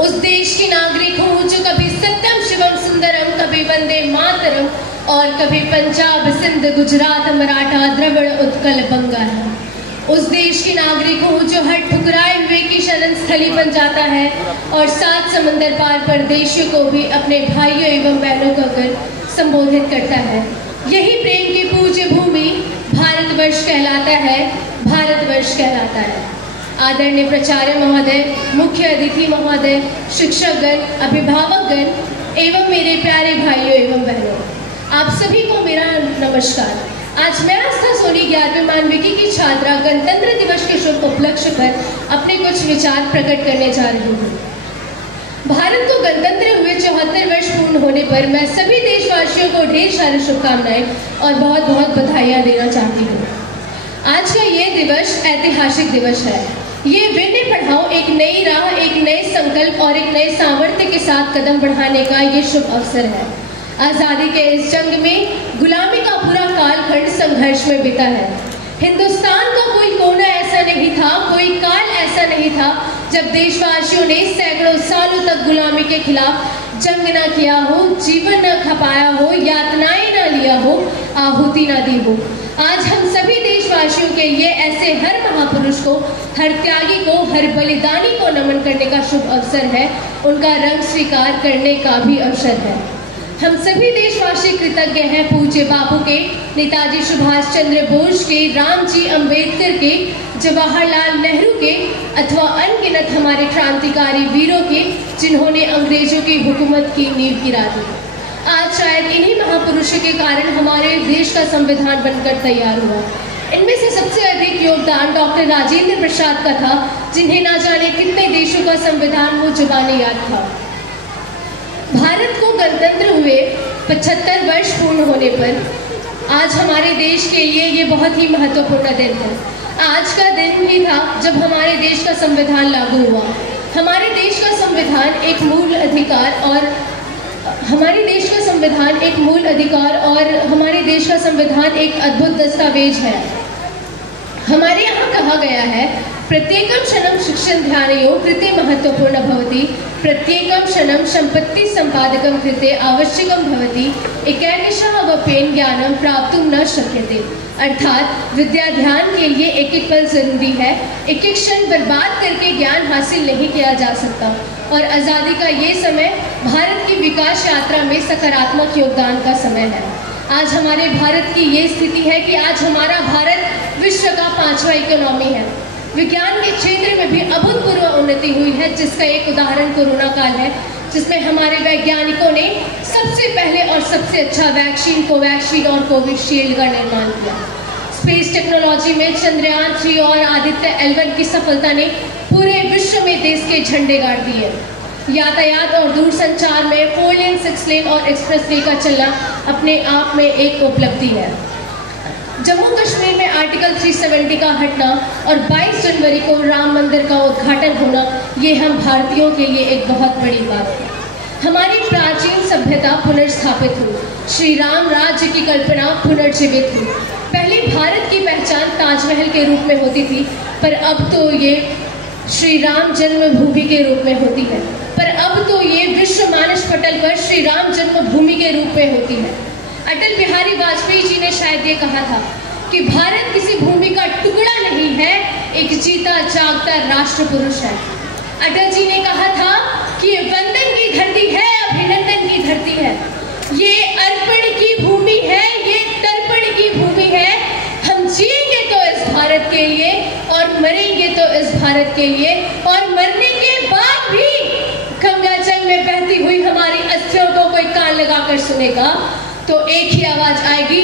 उस देश की नागरिक हूँ जो कभी सत्यम शिवम सुंदरम, कभी वंदे मातरम और कभी पंजाब सिंध गुजरात मराठा द्रविड़ उत्कल बंगा है। उस देश की नागरिक हूँ जो हर ठुकराए हुए की शरण स्थली बन जाता है और 7 समंदर पार परदेशियों को भी अपने भाइयों एवं बहनों को कर संबोधित करता है। यही प्रेम की पूज्य भूमि भारतवर्ष कहलाता है, भारतवर्ष कहलाता है। आदरणीय प्राचार्य महोदय, मुख्य अतिथि महोदय, शिक्षकगण, अभिभावकगण एवं मेरे प्यारे भाइयों एवं बहनों, आप सभी को मेरा नमस्कार। आज मैं आस्था सोनी 11वीं मानविकी की छात्रा गणतंत्र दिवस के शुभ उपलक्ष्य पर अपने कुछ विचार प्रकट करने जा रही हूँ। भारत को गणतंत्र हुए 74 वर्ष पूर्ण होने पर मैं सभी देशवासियों को ढेर सारी शुभकामनाएं और बहुत बहुत बधाइयाँ देना चाहती हूँ। आज का ये दिवस ऐतिहासिक दिवस है। ये विनय पढ़ाओ एक नई राह, एक नए संकल्प और एक नए सामर्थ्य के साथ कदम बढ़ाने का ये शुभ अवसर है। आज़ादी के इस जंग में गुलामी का पूरा कालखंड संघर्ष में बीता है। हिंदुस्तान का कोई कोना ऐसा नहीं था, कोई काल ऐसा नहीं था जब देशवासियों ने सैकड़ों सालों तक गुलामी के खिलाफ जंग ना किया हो, जीवन ना खपाया हो, यातनाएं ना लिया हो, आहुति ना दी हो। आज हम सभी देशवासियों के लिए ऐसे हर महापुरुष को, हर त्यागी को, हर बलिदानी को नमन करने का शुभ अवसर है। उनका रंग स्वीकार करने का भी अवसर है। हम सभी देशवासी कृतज्ञ हैं पूज्य बापू के, नेताजी सुभाष चंद्र बोस के, रामजी अंबेडकर के, जवाहरलाल नेहरू के अथवा अनगिनत हमारे क्रांतिकारी वीरों के, जिन्होंने अंग्रेजों की हुकूमत की नींव गिरा दी। आज शायद इन्हीं महापुरुषों के कारण हमारे देश का संविधान बनकर तैयार हुआ। इनमें से सबसे अधिक योगदान डॉक्टर राजेंद्र प्रसाद का था, जिन्हें ना जाने कितने देशों का संविधान वो जुबानी याद था। भारत को गणतंत्र हुए 75 वर्ष पूर्ण होने पर आज हमारे देश के लिए ये बहुत ही महत्वपूर्ण दिन है। आज का दिन ही था जब हमारे देश का संविधान लागू हुआ। हमारे देश का संविधान एक मूल अधिकार और हमारे देश का संविधान एक अद्भुत दस्तावेज है। हमारे यहाँ कहा गया है, प्रत्येकम क्षणम शिक्षण ध्यानयो कृते महत्वपूर्ण भवति, प्रत्येकम क्षणम संपत्ति संपादकम कृते आवश्यकम भवति, एकैकशः वपेन ज्ञानम प्राप्तुम न शक्यते। अर्थात विद्या ध्यान के लिए एक एक पल जरूरी है, एक एक क्षण बर्बाद करके ज्ञान हासिल नहीं किया जा सकता। और आज़ादी का ये समय भारत की विकास यात्रा में सकारात्मक योगदान का समय है। आज हमारे भारत की ये स्थिति है कि आज हमारा भारत विश्व का 5वां इकोनॉमी है। विज्ञान के क्षेत्र में भी अभूतपूर्व उन्नति हुई है, जिसका एक उदाहरण कोरोना काल है, जिसमें हमारे वैज्ञानिकों ने सबसे पहले और सबसे अच्छा वैक्सीन कोवैक्सीन और कोविशील्ड का निर्माण किया। स्पेस टेक्नोलॉजी में चंद्रयान 3 और आदित्य L1 की सफलता ने पूरे विश्व में देश के झंडे गाड़ दिए। यातायात और दूरसंचार में 4 लेन, 6 लेन और एक्सप्रेस वे का चलना अपने आप में एक उपलब्धि है। जम्मू कश्मीर में आर्टिकल 370 का हटना और 22 जनवरी को राम मंदिर का उद्घाटन होना, ये हम भारतीयों के लिए एक बहुत बड़ी बात है। हमारी प्राचीन सभ्यता पुनर्स्थापित हुई, श्री राम राज्य की कल्पना पुनर्जीवित हुई। पहले भारत की पहचान ताजमहल के रूप में होती थी, पर अब तो ये श्री राम जन्मभूमि के रूप में होती है। पर अब तो ये विश्व मानस पटल पर श्री राम जन्मभूमि के रूप में होती है। अटल बिहारी वाजपेयी जी ने शायद ये कहा था कि भारत किसी भूमि का टुकड़ा नहीं है, एक जीता जागता राष्ट्र पुरुष है। अटल जी ने कहा था कि ये वंदन की धरती है, अभिनंदन की धरती है, ये अर्पण की भूमि है, ये तर्पण की भूमि है। हम जिएंगे तो इस भारत के लिए और मरेंगे तो इस भारत के लिए, और मरने के बाद भी गंगा जल में बहती हुई हमारी अस्थियों को कोई कान लगाकर सुनेगा तो एक ही आवाज आएगी,